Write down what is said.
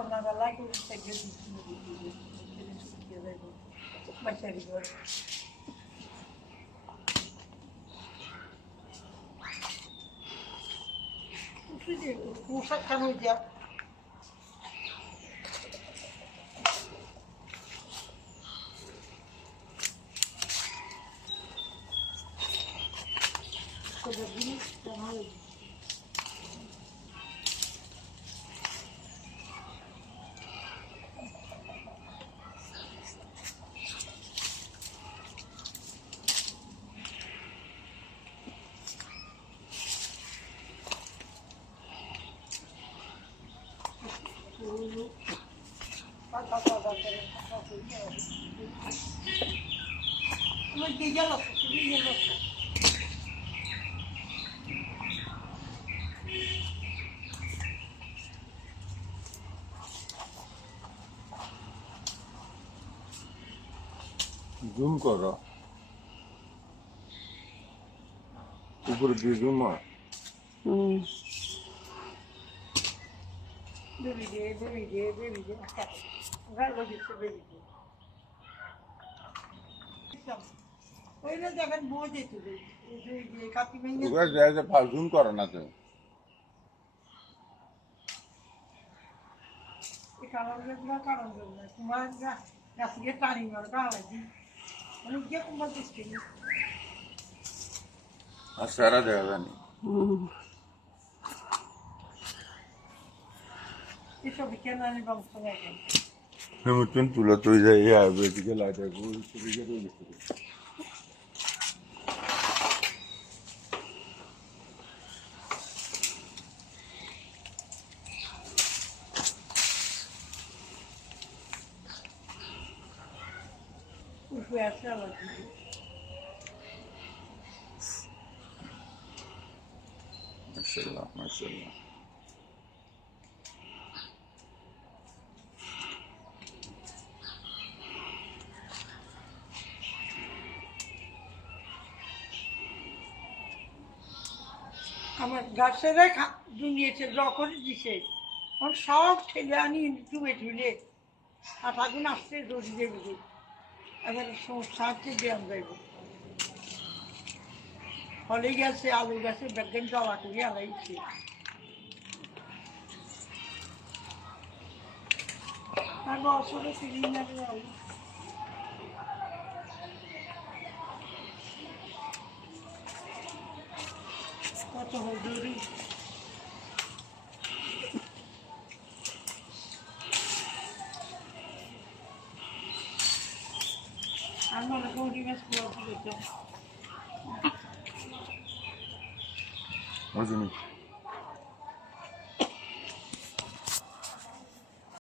সন্ধ্যাবেলায় করে থেকে শুকিয়ে যাবো বাচ্চারি ঘর পোশাক খানো যা জিনিস ভালো তোমার দিয়ে গেল তুমি গেল জুম করো উপরে দিয়ে জুম হয় বেবি দে ভালো দিচ্ছে বেবি দে ওই না দেখেন বোঝে তুলে কাকি ভেঙে জুম করো না তো কারণ তোমার গাছ গিয়ে টানি মার কালাজি অনেক গিয়ে কুমার দিচ্ছে আর সারা দেখা জানি এসব কেন বংশ দেখেন হেমুটন তুলে তুই যাই এদিকে লাইটার উপরে আসে আবার মাশাআল্লাহ মাশাআল্লাহ আমার গাছেরা দুনিয়েছে যখন দিছে আমার সব ঠেলে আনি ডুবে ঝুলে আর আগুন আসতে দড়ি দেবে এবার সারতে ব্যায়াম যাইব ফলে গেছে আলু গাছে বেগেন জলা করে আলাইছে আর বছরে ফিরিয়ে নেবে আলু কত হজুরি আর মনে করি মাছ পুরো বুঝিনি